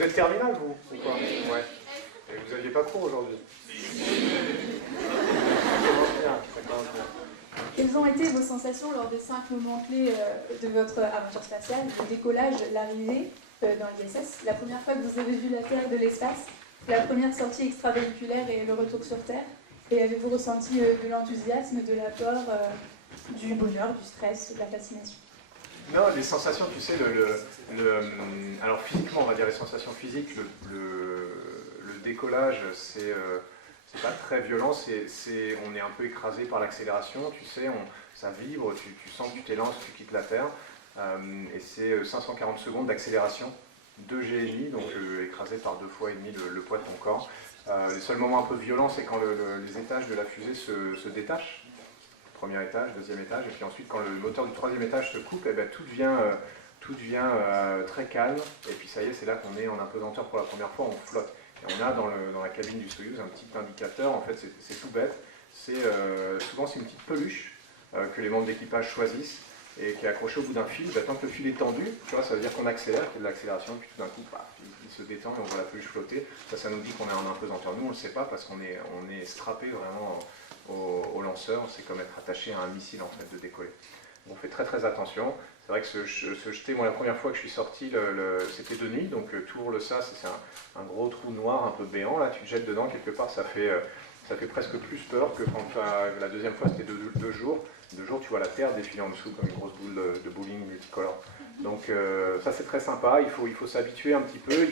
Vous êtes terminal, vous ou quoi? Ouais. Et vous n'aviez pas cours aujourd'hui? Quelles ont été vos sensations lors des 5 moments clés de votre aventure spatiale, le décollage, l'arrivée dans l'ISS, la première fois que vous avez vu la Terre de l'espace, la première sortie extravéhiculaire et le retour sur Terre? Et avez-vous ressenti de l'enthousiasme, de la peur, du bonheur, du stress, de la fascination? Non, les sensations, tu sais, alors physiquement, on va dire les sensations physiques, le décollage, c'est pas très violent, on est un peu écrasé par l'accélération, tu sais, ça vibre, tu sens que tu t'élances, tu quittes la Terre, et c'est 540 secondes d'accélération, 2 G&I, donc écrasé par 2 fois et demi le poids de ton corps. Les seuls moments un peu violents, c'est quand les étages de la fusée se détachent. Premier étage, deuxième étage, et puis ensuite quand le moteur du 3e étage se coupe, eh ben, tout devient très calme, et puis ça y est, c'est là qu'on est en apesanteur pour la première fois, on flotte. Et on a dans la cabine du Soyouz un petit indicateur, en fait c'est tout bête, souvent c'est une petite peluche que les membres d'équipage choisissent, et qui est accrochée au bout d'un fil. Ben, tant que le fil est tendu, tu vois, ça veut dire qu'on accélère, qu'il y a de l'accélération, puis tout d'un coup, il se détend et on voit la peluche flotter. Ça nous dit qu'on est en apesanteur. Nous on ne le sait pas parce qu'on est strappé vraiment au lanceur, c'est comme être attaché à un missile en fait, de décoller. On fait très très attention. C'est vrai que se jeter, moi la première fois que je suis sorti, c'était de nuit, donc tu ouvres le sas, c'est un gros trou noir un peu béant, là tu te jettes dedans, quelque part ça fait presque plus peur que quand la deuxième fois c'était 2 jours. 2 jours tu vois la Terre défiler en dessous comme une grosse boule de bowling multicolore. Donc ça c'est très sympa, il faut s'habituer un petit peu,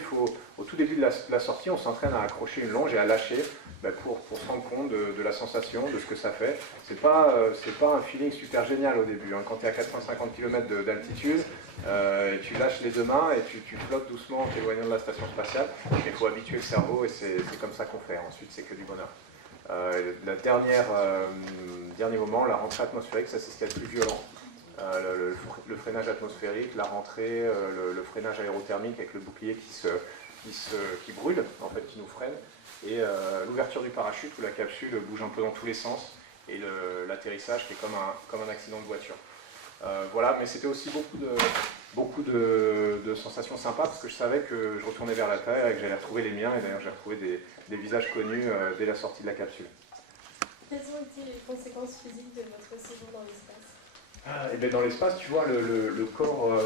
au tout début de la sortie on s'entraîne à accrocher une longe et à lâcher. Pour se rendre compte de la sensation, de ce que ça fait. C'est pas un feeling super génial au début. Hein. Quand tu es à 450 km d'altitude, et tu lâches les 2 mains et tu flottes doucement en t'éloignant de la station spatiale. Il faut habituer le cerveau et c'est comme ça qu'on fait. Ensuite, c'est que du bonheur. Dernier moment, la rentrée atmosphérique, ça c'est ce qui est le plus violent. Le freinage atmosphérique, la rentrée, le freinage aérothermique avec le bouclier qui brûle, en fait, qui nous freine. Et l'ouverture du parachute où la capsule bouge un peu dans tous les sens et l'atterrissage qui est comme un accident de voiture. Voilà, mais c'était aussi beaucoup de sensations sympas parce que je savais que je retournais vers la Terre et que j'allais retrouver les miens, et d'ailleurs j'ai retrouvé des visages connus dès la sortie de la capsule. Quelles ont été les conséquences physiques de votre séjour dans l'espace? Et bien dans l'espace, tu vois, le corps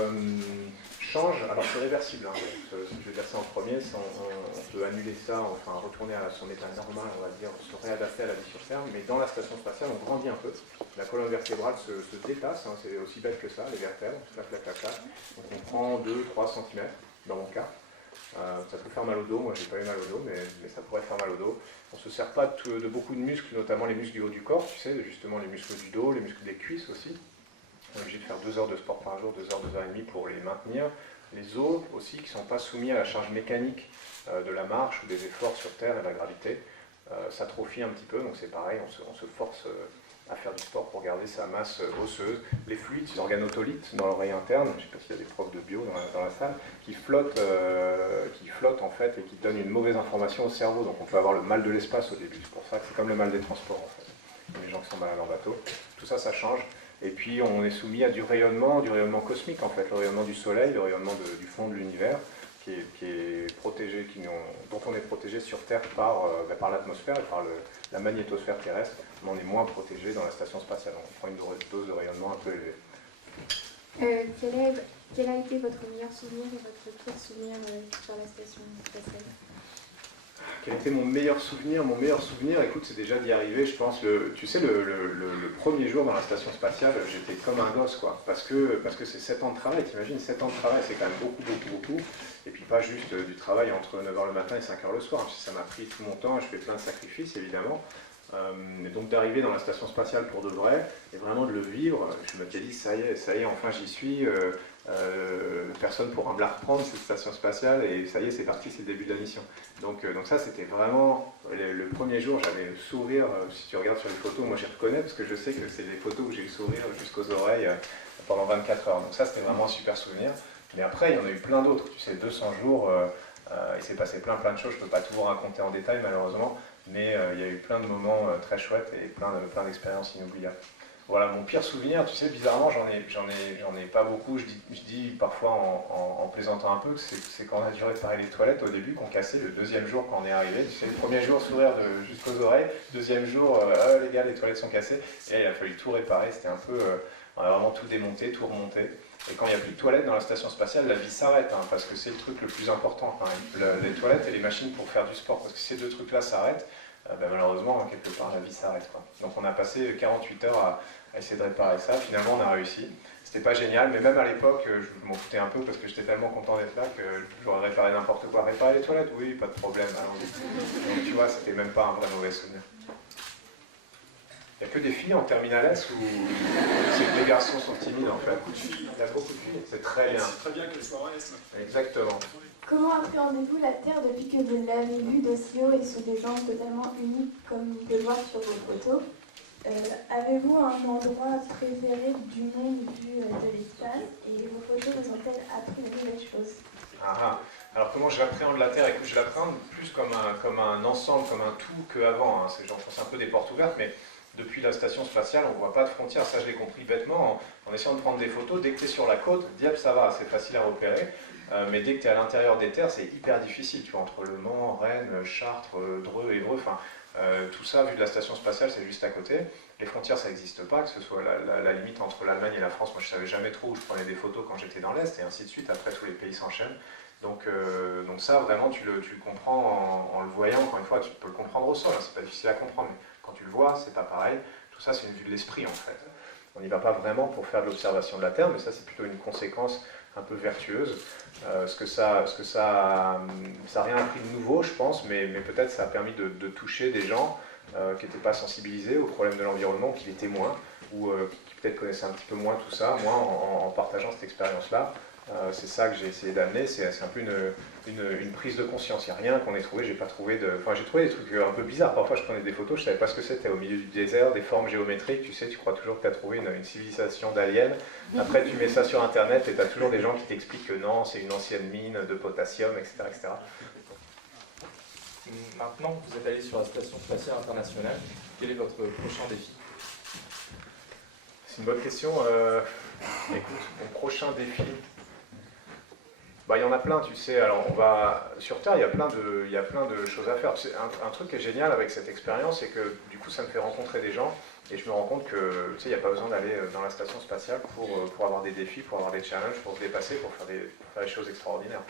change, alors c'est réversible, hein. Je vais dire ça en premier, on peut annuler ça, enfin retourner à son état normal, on va dire, se réadapter à la vie sur Terre, mais dans la station spatiale, on grandit un peu, la colonne vertébrale se déplace, hein, c'est aussi bête que ça, les vertèbres, clac, clac, clac, clac. Donc on prend 2-3 cm, dans mon cas. Ça peut faire mal au dos, moi j'ai pas eu mal au dos, mais ça pourrait faire mal au dos. On se sert pas de beaucoup de muscles, notamment les muscles du haut du corps, tu sais, justement les muscles du dos, les muscles des cuisses aussi. On est obligé de faire 2 heures de sport par jour, 2 heures, 2 heures et demie pour les maintenir. Les os aussi qui ne sont pas soumis à la charge mécanique de la marche ou des efforts sur Terre et de la gravité, s'atrophient un petit peu, donc c'est pareil, on se force à faire du sport pour garder sa masse osseuse. Les fluides, les organotolithes dans l'oreille interne, je ne sais pas s'il y a des profs de bio dans la salle, qui flottent en fait et qui donnent une mauvaise information au cerveau, donc on peut avoir le mal de l'espace au début, c'est pour ça que c'est comme le mal des transports en fait. Les gens qui sont malades en bateau, tout ça, ça change. Et puis on est soumis à du rayonnement cosmique en fait, le rayonnement du soleil, le rayonnement du fond de l'univers, qui est protégé, dont on est protégé sur Terre par l'atmosphère et par la magnétosphère terrestre, mais on est moins protégé dans la station spatiale, donc on prend une dose de rayonnement un peu élevée. Quel a été votre meilleur souvenir et votre pire souvenir sur la station spatiale? Quel était mon meilleur souvenir? Mon meilleur souvenir, écoute, c'est déjà d'y arriver, je pense. Tu sais, le premier jour dans la station spatiale, j'étais comme un gosse, quoi. Parce que c'est 7 ans de travail, t'imagines, 7 ans de travail, c'est quand même beaucoup, beaucoup, beaucoup. Et puis pas juste du travail entre 9h le matin et 5h le soir. Ça m'a pris tout mon temps, je fais plein de sacrifices, évidemment. Et donc d'arriver dans la station spatiale pour de vrai, et vraiment de le vivre, je me suis dit, ça y est, enfin j'y suis. Personne ne pourra me la reprendre cette station spatiale et ça y est, c'est parti, c'est le début de la mission. Donc ça c'était vraiment le premier jour, j'avais le sourire, si tu regardes sur les photos, moi j'y reconnais parce que je sais que c'est des photos où j'ai le sourire jusqu'aux oreilles pendant 24 heures, donc ça c'était vraiment un super souvenir. Mais après il y en a eu plein d'autres, tu sais, 200 jours, il s'est passé plein de choses, je ne peux pas tout vous raconter en détail malheureusement, mais il y a eu plein de moments très chouettes et plein d'expériences inoubliables. Voilà, mon pire souvenir, tu sais, bizarrement, j'en ai pas beaucoup. Je dis parfois en plaisantant un peu que c'est quand on a dû réparer les toilettes au début qu'on cassait le deuxième jour quand on est arrivé. Tu sais, le premier jour, sourire jusqu'aux oreilles. Deuxième jour, ah, les gars, les toilettes sont cassées. Et là, il a fallu tout réparer. C'était un peu. On a vraiment tout démonté, tout remonté. Et quand il n'y a plus de toilettes dans la station spatiale, la vie s'arrête, hein, parce que c'est le truc le plus important quand même. Les toilettes et les machines pour faire du sport. Parce que si ces deux trucs-là s'arrêtent, ben malheureusement, quelque part, la vie s'arrête, quoi. Donc on a passé 48 heures à essayer de réparer ça. Finalement, on a réussi. C'était pas génial, mais même à l'époque, je m'en foutais un peu parce que j'étais tellement content d'être là que j'aurais réparé n'importe quoi. Réparer les toilettes? Oui, pas de problème, allons-y. Donc tu vois, c'était même pas un vrai mauvais souvenir. Il n'y a que des filles en terminale S ou c'est que les garçons sont timides en fait? Il y a beaucoup de filles, c'est très bien. C'est très bien qu'elles soient en S. Exactement. Comment appréhendez-vous la Terre depuis que vous l'avez vue d'aussi haut et sous des angles totalement uniques comme on peut le voir sur vos photos? Avez-vous un endroit préféré du monde vu de l'espace et vos photos vous ont-elles appris de nouvelles choses? Alors comment j'appréhende la Terre? Écoute, je l'appréhende plus comme un ensemble, comme un tout qu'avant. Hein. J'en pense un peu des portes ouvertes, mais depuis la station spatiale, on ne voit pas de frontières. Ça, je l'ai compris bêtement en essayant de prendre des photos. Dès que tu es sur la côte, Dieppe, ça va, c'est facile à repérer. Mais dès que tu es à l'intérieur des terres, c'est hyper difficile. Tu vois, entre Le Mans, Rennes, Chartres, Dreux, Évreux, enfin, tout ça, vu de la station spatiale, c'est juste à côté. Les frontières, ça n'existe pas, que ce soit la limite entre l'Allemagne et la France. Moi, je ne savais jamais trop où je prenais des photos quand j'étais dans l'Est, et ainsi de suite. Après, tous les pays s'enchaînent. Donc ça, vraiment, tu le comprends en le voyant. Encore une fois, tu peux le comprendre au sol, hein, c'est pas difficile à comprendre. Mais quand tu le vois, c'est pas pareil. Tout ça, c'est une vue de l'esprit, en fait. On n'y va pas vraiment pour faire de l'observation de la Terre, mais ça, c'est plutôt une conséquence un peu vertueuse. Ça n'a rien appris de nouveau, je pense, mais peut-être ça a permis de toucher des gens qui n'étaient pas sensibilisés aux problèmes de l'environnement, qui l'étaient moins, ou qui peut-être connaissaient un petit peu moins tout ça. Moi, en partageant cette expérience-là, c'est ça que j'ai essayé d'amener, c'est un peu une prise de conscience. Il n'y a rien qu'on ait trouvé, j'ai pas trouvé de... Enfin, j'ai trouvé des trucs un peu bizarres. Parfois, je prenais des photos, je savais pas ce que c'était au milieu du désert, des formes géométriques. Tu sais, tu crois toujours que tu as trouvé une civilisation d'aliens. Après, tu mets ça sur Internet et tu as toujours des gens qui t'expliquent que non, c'est une ancienne mine de potassium, etc., etc. Maintenant, vous êtes allé sur la Station Spatiale Internationale. Quel est votre prochain défi? C'est une bonne question. Écoute, mon prochain défi... Bah, il y en a plein, tu sais. Alors, sur Terre, il y a plein de choses à faire. Un truc qui est génial avec cette expérience, c'est que du coup, ça me fait rencontrer des gens et je me rends compte que, tu sais, il n'y a pas besoin d'aller dans la station spatiale pour avoir des défis, pour avoir des challenges, pour se dépasser, pour faire des choses extraordinaires.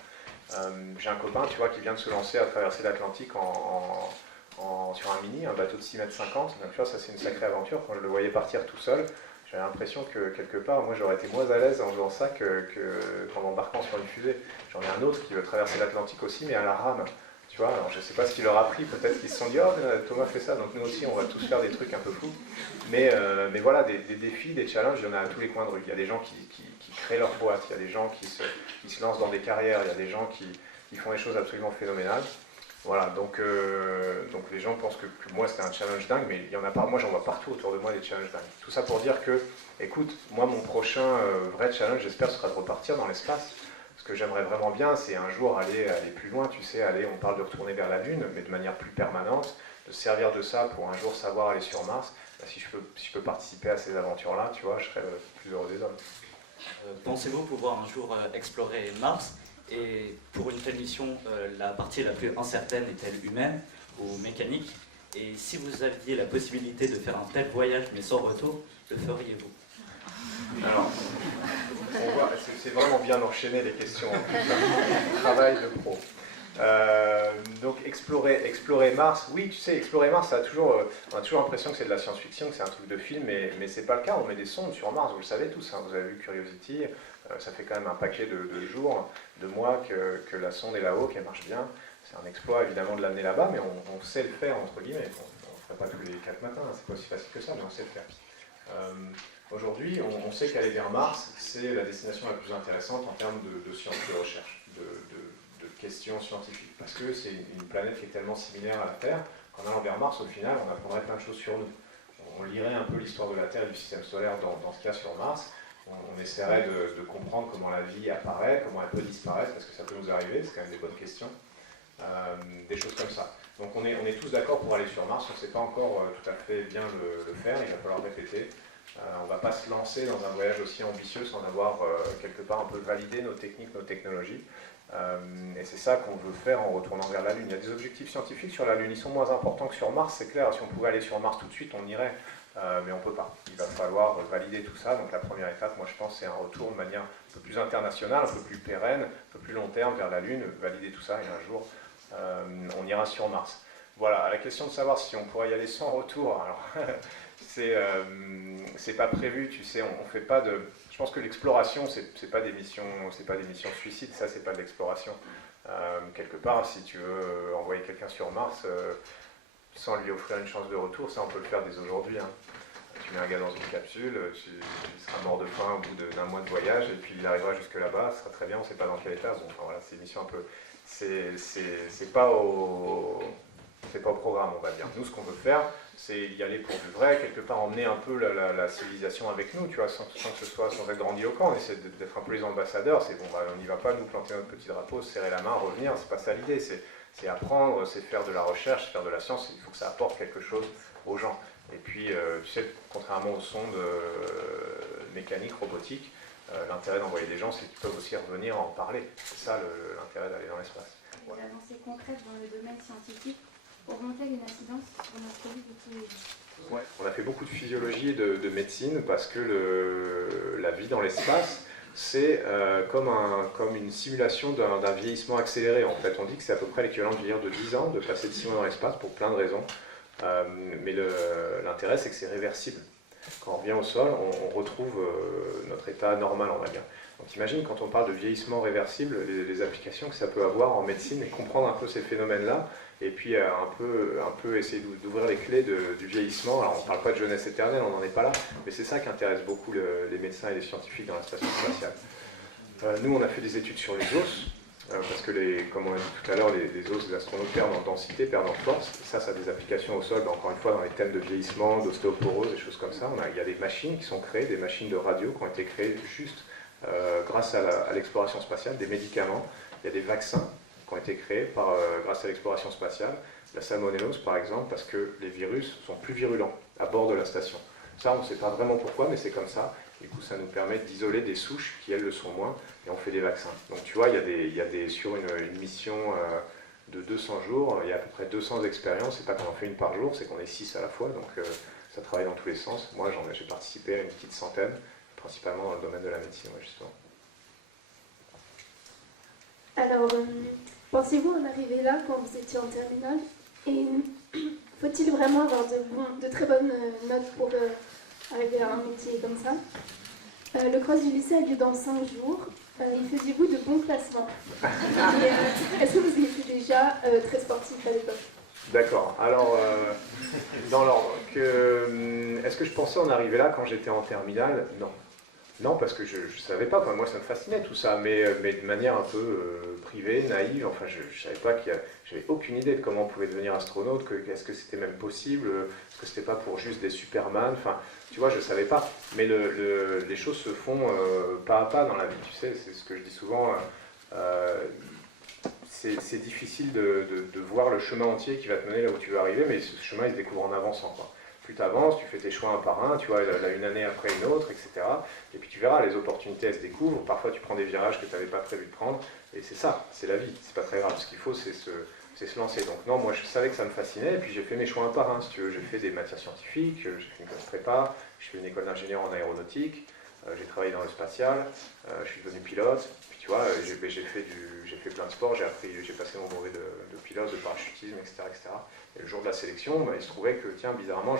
J'ai un copain, tu vois, qui vient de se lancer à traverser l'Atlantique sur un mini, un bateau de 6,50 m. Donc, tu vois, ça, c'est une sacrée aventure. Quand je le voyais partir tout seul, j'avais l'impression que quelque part, moi j'aurais été moins à l'aise en faisant ça qu'en embarquant sur une fusée. J'en ai un autre qui veut traverser l'Atlantique aussi, mais à la rame. Tu vois, alors je ne sais pas ce qu'il leur a pris, peut-être qu'ils se sont dit « Oh, Thomas fait ça, donc nous aussi on va tous faire des trucs un peu fous ». Mais voilà, des défis, des challenges, il y en a à tous les coins de rue. Il y a des gens qui créent leur boîte, il y a des gens qui se lancent dans des carrières, il y a des gens qui font des choses absolument phénoménales. Voilà, donc les gens pensent que moi c'était un challenge dingue, mais il y en a pas. Moi j'en vois partout autour de moi des challenges dingues. Tout ça pour dire que, écoute, moi mon prochain vrai challenge, j'espère, sera de repartir dans l'espace. Ce que j'aimerais vraiment bien, c'est un jour aller plus loin, tu sais, on parle de retourner vers la Lune, mais de manière plus permanente, de se servir de ça pour un jour savoir aller sur Mars. Ben, si je peux participer à ces aventures-là, tu vois, je serais le plus heureux des hommes. Pensez-vous pouvoir un jour explorer Mars? Et pour une telle mission, la partie la plus incertaine est-elle humaine ou mécanique? Et si vous aviez la possibilité de faire un tel voyage mais sans retour, le feriez-vous? Alors, on voit, c'est vraiment bien enchaîné les questions. Travail de pro. Donc explorer Mars, oui, tu sais, explorer Mars, on a toujours l'impression que c'est de la science-fiction, que c'est un truc de film, mais c'est pas le cas. On met des sondes sur Mars, vous le savez tous, hein, vous avez vu Curiosity, ça fait quand même un paquet de jours, de mois que la sonde est là-haut, qu'elle marche bien. C'est un exploit évidemment de l'amener là-bas, mais on sait le faire entre guillemets. On ne ferait pas tous les 4 matins, hein, c'est pas aussi facile que ça, mais on sait le faire. Aujourd'hui, on sait qu'aller vers Mars, c'est la destination la plus intéressante en termes de sciences, de recherche, de questions scientifiques, parce que c'est une planète qui est tellement similaire à la Terre qu'en allant vers Mars, au final, on apprendrait plein de choses sur nous. On lirait un peu l'histoire de la Terre et du système solaire dans ce cas sur Mars. On essaierait de comprendre comment la vie apparaît, comment elle peut disparaître, parce que ça peut nous arriver, c'est quand même des bonnes questions. Des choses comme ça. Donc on est tous d'accord pour aller sur Mars, on ne sait pas encore tout à fait bien le faire, il va falloir répéter. On ne va pas se lancer dans un voyage aussi ambitieux sans avoir quelque part un peu validé nos techniques, nos technologies. Et c'est ça qu'on veut faire en retournant vers la Lune. Il y a des objectifs scientifiques sur la Lune, ils sont moins importants que sur Mars, c'est clair. Si on pouvait aller sur Mars tout de suite, on irait, mais on ne peut pas. Il va falloir valider tout ça. Donc la première étape, moi je pense, c'est un retour de manière un peu plus internationale, un peu plus pérenne, un peu plus long terme vers la Lune, valider tout ça, et un jour, on ira sur Mars. Voilà, à la question de savoir si on pourrait y aller sans retour, alors c'est pas prévu, tu sais, on fait pas de... Je pense que l'exploration, c'est pas des missions suicides, ça c'est pas de l'exploration. Quelque part, si tu veux envoyer quelqu'un sur Mars, sans lui offrir une chance de retour, ça on peut le faire dès aujourd'hui. Hein. Tu mets un gars dans une capsule, il sera mort de faim au bout d'un mois de voyage, et puis il arrivera jusque là-bas, ce sera très bien, on ne sait pas dans quel état. Bon, enfin, voilà, c'est une mission un peu... C'est pas au programme, on va dire. Nous, ce qu'on veut faire, c'est y aller pour du vrai, quelque part emmener un peu la civilisation avec nous, tu vois, sans que ce soit sans être grandiloquent. On essaie d'être un peu les ambassadeurs. C'est bon, bah, on n'y va pas nous planter notre petit drapeau, serrer la main, revenir. C'est pas ça l'idée. C'est apprendre, c'est faire de la recherche, faire de la science. Il faut que ça apporte quelque chose aux gens. Et puis, tu sais, contrairement aux sondes mécaniques, robotiques, l'intérêt d'envoyer des gens, c'est qu'ils peuvent aussi revenir en parler. C'est ça l'intérêt d'aller dans l'espace. Des avancées concrètes dans le domaine scientifique augmenter une incidence sur notre vie de tous les jours. Ouais. On a fait beaucoup de physiologie et de médecine parce que la vie dans l'espace, c'est comme une simulation d'un vieillissement accéléré. En fait, on dit que c'est à peu près l'équivalent de vieillir de 10 ans, de passer de 6 mois dans l'espace pour plein de raisons. Mais l'intérêt, c'est que c'est réversible. Quand on revient au sol, on retrouve notre état normal, on va dire. Donc imagine, quand on parle de vieillissement réversible, les applications que ça peut avoir en médecine et comprendre un peu ces phénomènes-là, et puis un peu essayer d'ouvrir les clés du vieillissement. Alors on ne parle pas de jeunesse éternelle, on n'en est pas là, mais c'est ça qui intéresse beaucoup les médecins et les scientifiques dans la station spatiale. Nous, on a fait des études sur les os, parce que, comme on a dit tout à l'heure, les os des astronautes perdent en densité, perdent en force. Et ça a des applications au sol, encore une fois, dans les thèmes de vieillissement, d'ostéoporose, des choses comme ça. Il y a des machines qui sont créées, des machines de radio qui ont été créées juste grâce à l'exploration spatiale, des médicaments. Il y a des vaccins qui ont été créés grâce à l'exploration spatiale. La salmonellose, par exemple, parce que les virus sont plus virulents à bord de la station. Ça, on ne sait pas vraiment pourquoi, mais c'est comme ça. Du coup, ça nous permet d'isoler des souches qui, elles, le sont moins, et on fait des vaccins. Donc, tu vois, sur une mission de 200 jours, il y a à peu près 200 expériences. C'est pas qu'on en fait une par jour, c'est qu'on est 6 à la fois. Donc, ça travaille dans tous les sens. Moi, j'ai participé à une petite centaine, principalement dans le domaine de la médecine, ouais, justement. Alors, pensez-vous en arriver là quand vous étiez en terminale? Et faut-il vraiment avoir de très bonnes notes pour arriver à un métier comme ça? Le cross du lycée a lieu dans 5 jours. Faisiez-vous de bons classements? Est-ce que vous étiez déjà très sportif à l'époque? D'accord. Alors, dans l'ordre, est-ce que je pensais en arriver là quand j'étais en terminale? Non. Non, parce que je ne savais pas, enfin, moi ça me fascinait tout ça, mais de manière un peu privée, naïve, enfin je ne savais pas j'avais aucune idée de comment on pouvait devenir astronaute, est-ce que c'était même possible, est-ce que c'était pas pour juste des Superman, enfin tu vois, je ne savais pas, mais les choses se font pas à pas dans la vie, tu sais, c'est ce que je dis souvent, c'est difficile de voir le chemin entier qui va te mener là où tu veux arriver, mais ce chemin il se découvre en avançant, quoi. Plus tu avances, tu fais tes choix un par un, tu vois, une année après une autre, etc. Et puis tu verras, les opportunités elles se découvrent, parfois tu prends des virages que tu n'avais pas prévu de prendre, et c'est ça, c'est la vie, c'est pas très grave, ce qu'il faut c'est se lancer. Donc non, moi je savais que ça me fascinait, et puis j'ai fait mes choix un par un, si tu veux, j'ai fait des matières scientifiques, j'ai fait une classe prépa, j'ai fait une école d'ingénieur en aéronautique, j'ai travaillé dans le spatial, je suis devenu pilote, puis tu vois, j'ai fait plein de sports, j'ai passé mon brevet de pilote, de parachutisme, etc., etc. Et le jour de la sélection, bah, il se trouvait que, tiens, bizarrement,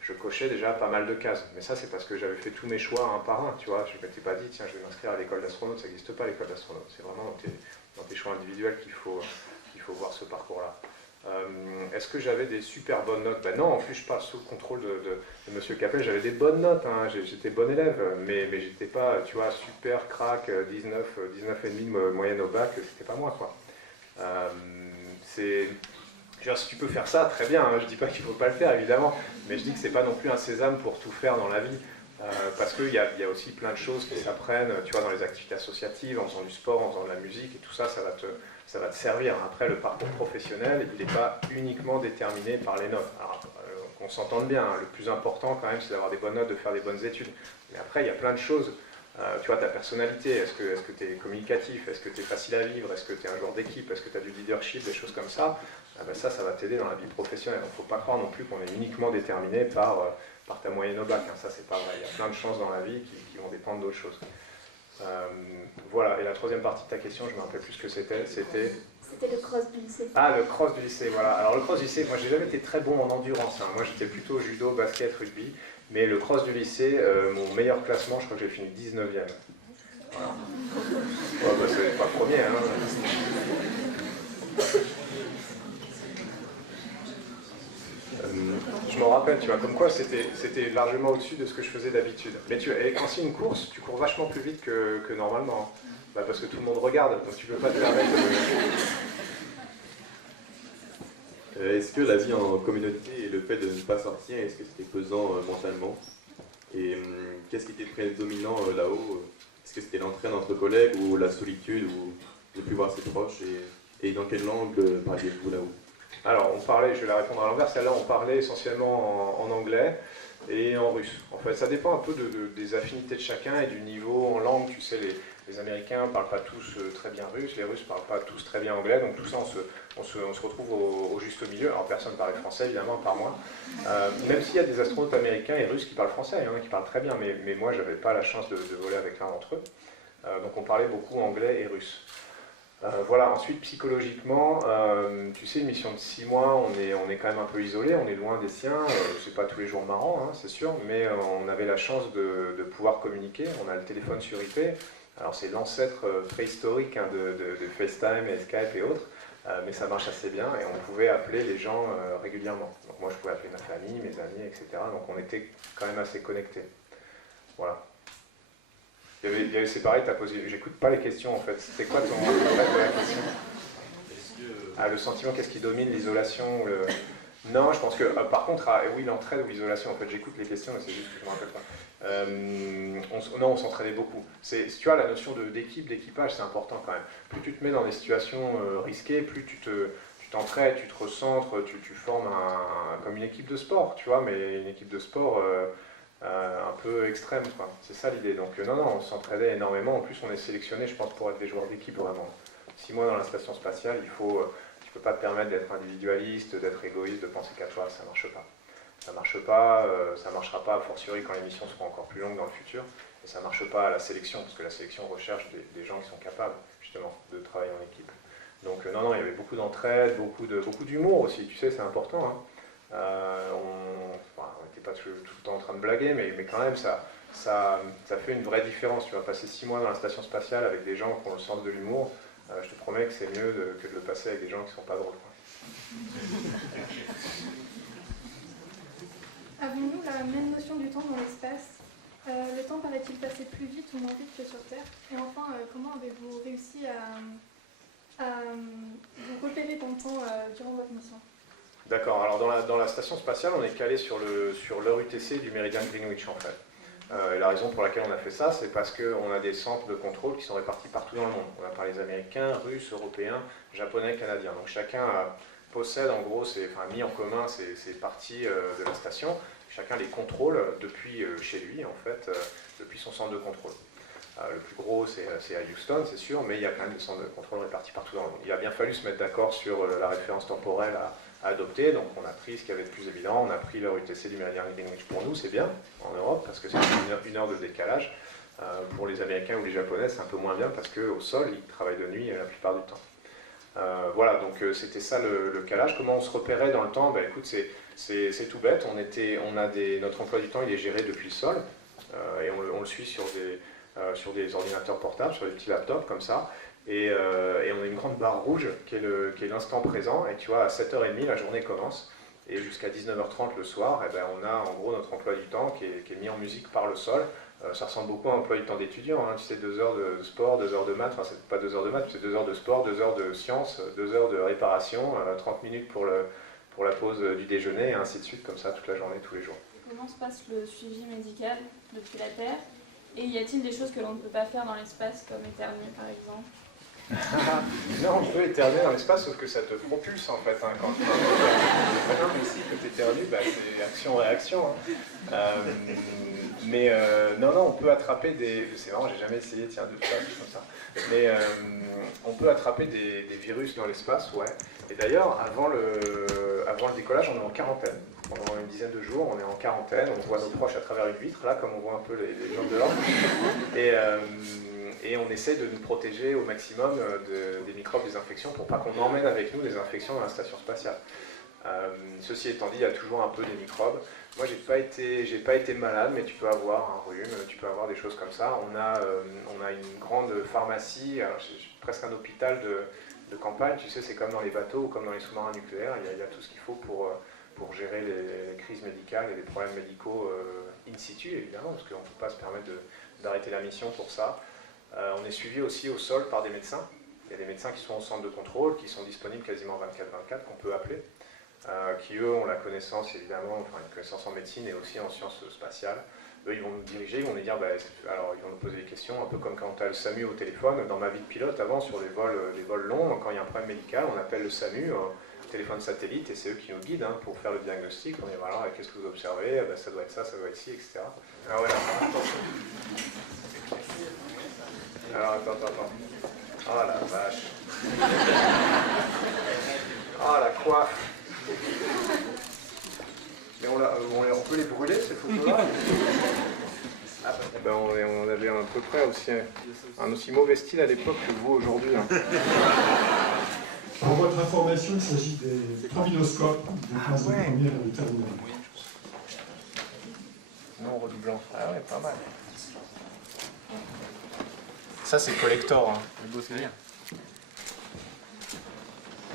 je cochais déjà pas mal de cases. Mais ça, c'est parce que j'avais fait tous mes choix un par un, tu vois. Je ne m'étais pas dit, tiens, je vais m'inscrire à l'école d'astronaute, ça n'existe pas l'école d'astronaute. C'est vraiment dans tes choix individuels qu'il faut voir ce parcours-là. Est-ce que j'avais des super bonnes notes? Ben non, en plus, je parle sous le contrôle de M. Capel, j'avais des bonnes notes, hein. J'étais bon élève, mais j'étais pas, tu vois, super crack, 19,5 de moyenne au bac, c'était pas moi, quoi. Si tu peux faire ça, très bien, hein. Je ne dis pas qu'il ne faut pas le faire, évidemment, mais je dis que ce n'est pas non plus un sésame pour tout faire dans la vie, parce qu'il y a aussi plein de choses qui s'apprennent, tu vois, dans les activités associatives, en faisant du sport, en faisant de la musique, et tout ça, ça va te servir. Après, le parcours professionnel, il n'est pas uniquement déterminé par les notes. Alors, qu'on s'entende bien. Le plus important quand même, c'est d'avoir des bonnes notes, de faire des bonnes études. Mais après, il y a plein de choses. Tu vois, ta personnalité, est-ce que tu es communicatif, est-ce que tu es facile à vivre, est-ce que tu es un joueur d'équipe, est-ce que tu as du leadership, des choses comme ça, ça va t'aider dans la vie professionnelle. Il ne faut pas croire non plus qu'on est uniquement déterminé par ta moyenne au bac. Ça, c'est pas vrai. Il y a plein de chances dans la vie qui vont dépendre d'autres choses. Voilà, et la troisième partie de ta question, je ne me rappelle plus ce que c'était. C'était le cross du lycée. Ah, le cross du lycée, voilà. Alors le cross du lycée, moi j'ai jamais été très bon en endurance. Moi j'étais plutôt judo, basket, rugby. Mais le cross du lycée, mon meilleur classement, je crois que j'ai fini 19e. Voilà. Ouais, c'est pas le premier, hein. Je m'en rappelle, tu vois, comme quoi c'était largement au-dessus de ce que je faisais d'habitude. Mais quand c'est une course, tu cours vachement plus vite que normalement. Parce que tout le monde regarde, donc tu peux pas te permettre de... Est-ce que la vie en communauté et le fait de ne pas sortir, est-ce que c'était pesant mentalement? Et qu'est-ce qui était prédominant là-haut? Est-ce que c'était l'entraide entre collègues ou la solitude ou de ne plus voir ses proches? Et dans quelle langue parliez-vous là-haut? Alors, je vais la répondre à l'envers, celle-là on parlait essentiellement en anglais et en russe. En fait, ça dépend un peu des affinités de chacun et du niveau en langue. Tu sais, les Américains ne parlent pas tous très bien russe, les Russes ne parlent pas tous très bien anglais, donc tout ça on se retrouve au juste milieu. Alors personne ne parlait français évidemment, par moi. Même s'il y a des astronautes américains et russes qui parlent français, il y en a qui parlent très bien, mais moi j'avais pas la chance de voler avec l'un d'entre eux. Donc on parlait beaucoup anglais et russe. Voilà, ensuite psychologiquement, tu sais, une mission de 6 mois, on est quand même un peu isolé, on est loin des siens, c'est pas tous les jours marrant, c'est sûr, mais on avait la chance de pouvoir communiquer, on a le téléphone sur IP, alors c'est l'ancêtre préhistorique de FaceTime et Skype et autres, mais ça marche assez bien et on pouvait appeler les gens régulièrement. Donc moi je pouvais appeler ma famille, mes amis, etc. Donc on était quand même assez connectés. Voilà. C'est pareil, j'écoute pas les questions en fait. C'était quoi ton la question? Le sentiment, qu'est-ce qui domine, l'isolation Non, je pense que par contre, oui, l'entraide ou l'isolation, en fait j'écoute les questions, mais c'est juste que je me rappelle pas. On s'entraînait beaucoup. Tu vois, la notion d'équipe, d'équipage, c'est important quand même. Plus tu te mets dans des situations risquées, plus tu t'entraides, tu te recentres, tu formes comme une équipe de sport, tu vois, mais une équipe de sport un peu extrême, quoi. C'est ça l'idée. Donc non, on s'entraidait énormément. En plus, on est sélectionné, je pense, pour être des joueurs d'équipe vraiment. 6 mois dans la station spatiale, tu peux pas te permettre d'être individualiste, d'être égoïste, de penser qu'à toi, ça marche pas. Ça marche pas, ça marchera pas a fortiori quand les missions seront encore plus longues dans le futur, et ça marche pas à la sélection, parce que la sélection recherche des gens qui sont capables, justement, de travailler en équipe. Donc non, il y avait beaucoup d'entraide, beaucoup d'humour aussi, tu sais, c'est important, hein. On n'était pas tout le temps en train de blaguer, mais quand même, ça fait une vraie différence. Tu vas passer 6 mois dans la station spatiale avec des gens qui ont le sens de l'humour, je te promets que c'est mieux que de le passer avec des gens qui ne sont pas drôles, quoi. Avons-nous la même notion du temps dans l'espace? Le temps paraît-il passer plus vite ou moins vite que sur Terre? Et enfin, comment avez-vous réussi à vous repérer dans le temps durant votre mission? D'accord, alors dans la station spatiale, on est calé sur l'heure UTC du méridien Greenwich en fait. Et la raison pour laquelle on a fait ça, c'est parce qu'on a des centres de contrôle qui sont répartis partout dans le monde. On a parlé des Américains, Russes, Européens, Japonais, Canadiens. Donc chacun possède en gros, mis en commun ces parties de la station. Chacun les contrôle depuis chez lui en fait, depuis son centre de contrôle. Le plus gros c'est à Houston, c'est sûr, mais il y a quand même des centres de contrôle répartis partout dans le monde. Il a bien fallu se mettre d'accord sur la référence temporelle à adopter, donc on a pris ce qu'il y avait de plus évident, on a pris l'heure UTC du méridien Greenwich pour nous, c'est bien, en Europe, parce que c'est une heure de décalage. Pour les Américains ou les Japonais, c'est un peu moins bien, parce qu'au sol, ils travaillent de nuit la plupart du temps. Voilà, donc c'était ça le calage. Comment on se repérait dans le temps? Écoute, c'est tout bête, notre emploi du temps, il est géré depuis le sol, et on le suit sur des ordinateurs portables, sur des petits laptops comme ça. Et on a une grande barre rouge qui est l'instant présent, et tu vois, à 7h30 la journée commence, et jusqu'à 19h30 le soir, on a en gros notre emploi du temps qui est mis en musique par le sol. Ça ressemble beaucoup à un emploi du temps d'étudiant, hein. Tu sais, 2 heures de sport, 2 heures de maths, enfin c'est pas 2 heures de maths, c'est 2 heures de sport, 2 heures de sciences, 2 heures de réparation, 30 minutes pour la pause du déjeuner, et ainsi de suite, comme ça toute la journée, tous les jours. Comment se passe le suivi médical depuis la Terre? Et y a-t-il des choses que l'on ne peut pas faire dans l'espace, comme éternuer par exemple? Non, on peut éternuer dans l'espace, sauf que ça te propulse en fait. Hein, quand non, mais si, quand tu éternues, bah, c'est action-réaction. Hein. Non, on peut attraper des... C'est marrant, j'ai jamais essayé, tiens, de faire comme ça. Mais on peut attraper des virus dans l'espace, ouais. Et d'ailleurs, avant le décollage, on est en quarantaine. Pendant une dizaine de jours, on est en quarantaine, on voit nos proches à travers une vitre, là, comme on voit un peu les gens dehors. Et on essaie de nous protéger au maximum des microbes, des infections, pour pas qu'on emmène avec nous des infections dans la station spatiale. Ceci étant dit, il y a toujours un peu des microbes. Moi, j'ai pas été malade, mais tu peux avoir un rhume, tu peux avoir des choses comme ça. On a une grande pharmacie, presque un hôpital de campagne. Tu sais, c'est comme dans les bateaux ou comme dans les sous-marins nucléaires. Il y a tout ce qu'il faut pour gérer les crises médicales et les problèmes médicaux in situ, évidemment, parce qu'on ne peut pas se permettre d'arrêter la mission pour ça. On est suivi aussi au sol par des médecins. Il y a des médecins qui sont au centre de contrôle, qui sont disponibles quasiment 24/24, qu'on peut appeler, qui eux ont la connaissance évidemment, enfin une connaissance en médecine et aussi en sciences spatiales. Eux, ils vont nous diriger, ils vont nous dire, alors ils vont nous poser des questions, un peu comme quand tu as le SAMU au téléphone. Dans ma vie de pilote, avant, sur les vols longs, quand il y a un problème médical, on appelle le SAMU, téléphone satellite, et c'est eux qui nous guident hein, pour faire le diagnostic. On dit, voilà, qu'est-ce que vous observez, ça doit être ça doit être ci, etc. Ah ouais, alors attends. Oh la vache. Oh la coiffe. Mais on peut les brûler ces photos-là. On avait à peu près aussi un aussi mauvais style à l'époque que vous aujourd'hui. Hein. Pour votre information, il s'agit des trombinoscopes des classes de première et de terminale. Non redoublant. Ah ouais, pas mal. Ça c'est collector. Hein. Le beau souvenir.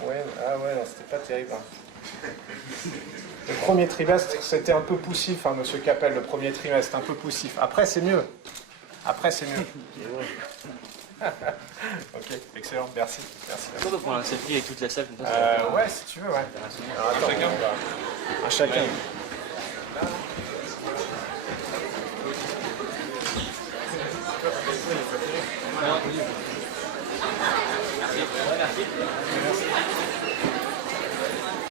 Ouais, non, c'était pas terrible. Hein. Le premier trimestre, c'était un peu poussif, hein, monsieur Capel, le premier trimestre, un peu poussif. Après, c'est mieux. Ok, excellent, merci. On peut prendre un selfie avec toute la salle comme ça. Ouais, si tu veux, ouais. Alors, attends, un chacun.